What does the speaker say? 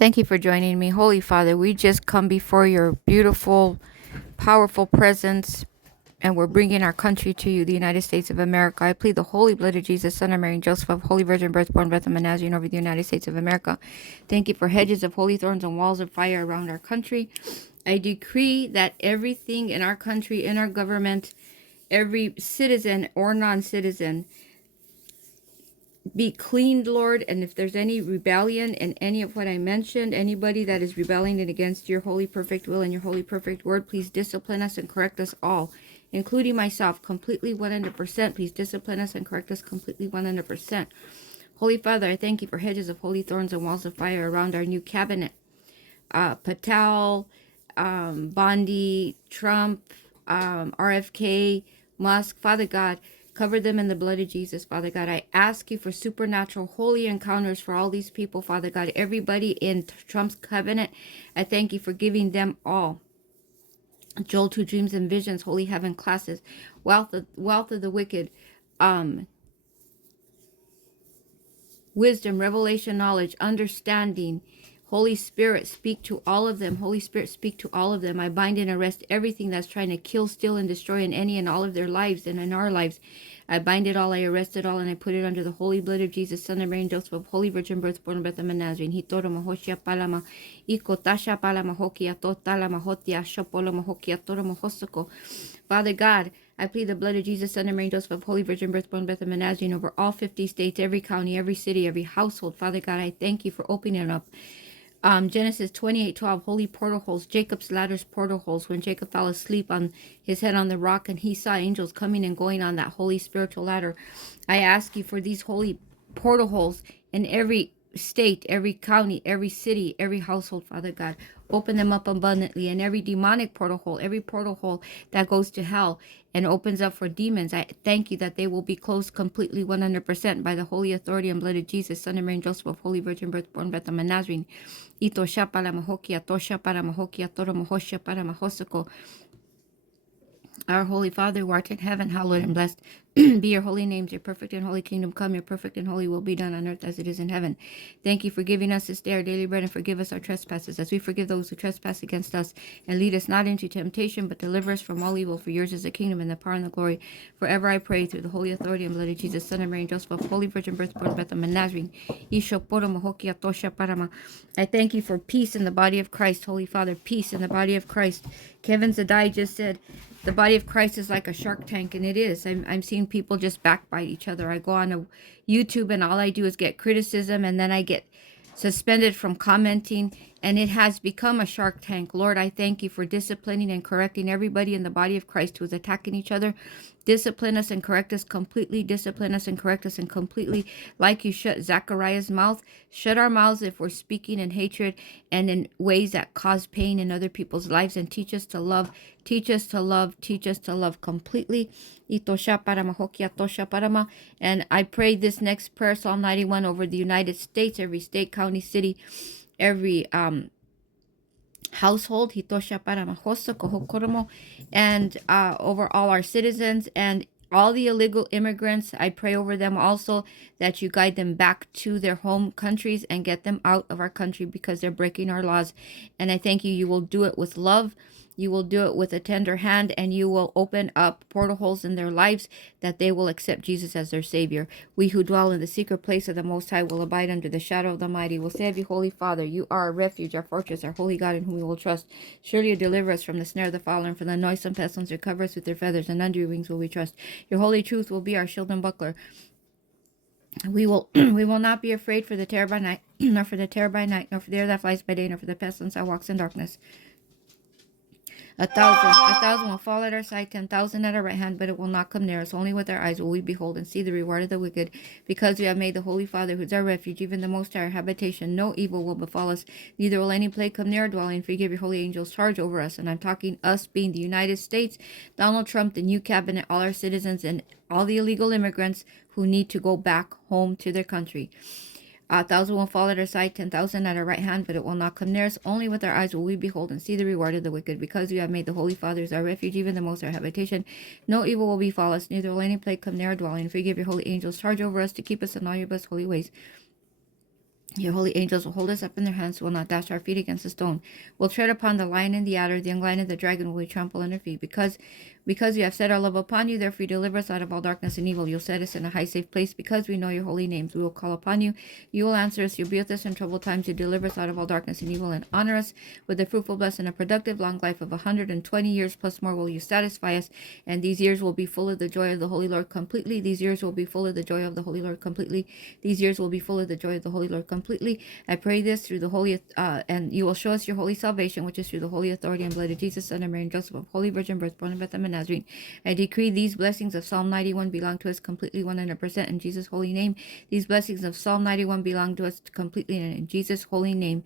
Thank you for joining me. Holy Father, we just come before your beautiful, powerful presence, and we're bringing our country to you, the United States of America. I plead the holy blood of Jesus, Son of Mary and Joseph, of Holy Virgin Birth, born Bethlehem and Nazarene, over the United States of America. Thank you for hedges of holy thorns and walls of fire around our country. I decree that everything in our country, in our government, every citizen or non-citizen, be cleaned, Lord. And if there's any rebellion in any of what I mentioned, anybody that is rebelling against your holy perfect will and your holy perfect word, please discipline us and correct us all, including myself, completely 100%. Please discipline us and correct us completely 100%. Holy Father, I thank you for hedges of holy thorns and walls of fire around our new cabinet. Patel, Bondi, Trump, RFK, Musk, Father God, cover them in the blood of Jesus, Father God. I ask you for supernatural holy encounters for all these people, Father God. Everybody in Trump's cabinet, I thank you for giving them all Joel 2 dreams and visions, holy heaven classes, wealth of the wicked, wisdom, revelation, knowledge, understanding. Holy Spirit, speak to all of them. Holy Spirit, speak to all of them. I bind and arrest everything that's trying to kill, steal, and destroy in any and all of their lives and in our lives. I bind it all, I arrest it all, and I put it under the holy blood of Jesus, Son of Mary and Joseph, of Holy Virgin Birth, born of Bethlehem and Nazarene. Hitoro mahoshia palama, iko tasha palama hokia totala mahotia shopolo mahokia toro mahosoko. Father God, I plead the blood of Jesus, Son of Mary, Joseph, of Holy Virgin Birth, born Bethlehem and Nazarene, over all 50 states, every county, every city, every household. Father God, I thank you for opening up Genesis 28:12, holy portal holes, Jacob's ladder's portal holes, when Jacob fell asleep on his head on the rock and he saw angels coming and going on that holy spiritual ladder. I ask you for these holy portal holes in every state, every county, every city, every household, Father God. Open them up abundantly. And every demonic portal hole, every portal hole that goes to hell and opens up for demons, I thank you that they will be closed completely 100% by the holy authority and blood of Jesus, Son of Mary and Joseph, of Holy Virgin Birth, born Bethlehem and Nazarene. Ito shapala mahokia, tosha para mahokia, toro mahosha para mahosako. Our Holy Father, who art in heaven, hallowed and blessed be your holy names. Your perfect and holy kingdom come. Your perfect and holy will be done on earth as it is in heaven. Thank you for giving us this day our daily bread, and forgive us our trespasses as we forgive those who trespass against us. And lead us not into temptation, but deliver us from all evil. For yours is the kingdom and the power and the glory. Forever I pray through the holy authority and blood of Jesus, Son of Mary and Joseph, of Holy Virgin Birth, born Bethlehem and Nazarene. I thank you for peace in the body of Christ, Holy Father. Peace in the body of Christ. Kevin Zadai just said, the body of Christ is like a shark tank, and it is. I'm seeing people just backbite each other. I go on a YouTube and all I do is get criticism, and then I get suspended from commenting, and it has become a shark tank. Lord, I thank you for disciplining and correcting everybody in the body of Christ who is attacking each other. Discipline us and correct us completely. Discipline us and correct us and completely. Like you shut Zachariah's mouth, shut our mouths if we're speaking in hatred and in ways that cause pain in other people's lives, and teach us to love. Teach us to love. Teach us to love completely. And I pray this next prayer, Psalm 91, over the United States, every state, county, city, every household, and over all our citizens and all the illegal immigrants. I pray over them also, that you guide them back to their home countries and get them out of our country, because they're breaking our laws. And I thank you will do it with love. You will do it with a tender hand, and you will open up portal holes in their lives, that they will accept Jesus as their Savior. We who dwell in the secret place of the Most High will abide under the shadow of the Almighty. Will say of you, Holy Father, you are our refuge, our fortress, our holy God, in whom we will trust. Surely you deliver us from the snare of the fowler, and from the noisome pestilence. You cover us with your feathers, and under your wings will we trust. Your holy truth will be our shield and buckler. We will we will not be afraid for the terror by night, nor for the terror by night, nor for the air that flies by day, nor for the pestilence that walks in darkness. A thousand will fall at our side, 10,000 at our right hand, but it will not come near us. Only with our eyes will we behold and see the reward of the wicked, because we have made the Holy Father, who is our refuge, even the Most High, our habitation. No evil will befall us, neither will any plague come near our dwelling. For you give your holy angels charge over us. And I'm talking us being the United States, Donald Trump, the new cabinet, all our citizens, and all the illegal immigrants who need to go back home to their country. 1,000 will fall at our side, 10,000 at our right hand, but it will not come near us. Only with our eyes will we behold and see the reward of the wicked, because we have made the Holy Father our refuge, even the Most our habitation. No evil will befall us, neither will any plague come near our dwelling. For you give your holy angels charge over us to keep us in all your blessed holy ways. Your holy angels will hold us up in their hands, will not dash our feet against a stone. We'll tread upon the lion and the adder, the young lion and the dragon will we trample under feet. Because you have set our love upon you, therefore you deliver us out of all darkness and evil. You'll set us in a high safe place because we know your holy names. We will call upon you. You will answer us. You'll be with us in troubled times. You deliver us out of all darkness and evil and honor us with a fruitful, blessed, and a productive long life of 120 years plus more will you satisfy us. And these years will be full of the joy of the Holy Lord completely. These years will be full of the joy of the Holy Lord completely. These years will be full of the joy of the Holy Lord completely. I pray this through the holy, and you will show us your holy salvation, which is through the holy authority and blood of Jesus, Son of Mary and Joseph, of Holy Virgin birth, born in Bethlehem and Nazarene. I decree these blessings of Psalm 91 belong to us completely 100% in Jesus' holy name. These blessings of Psalm 91 belong to us completely and in Jesus' holy name.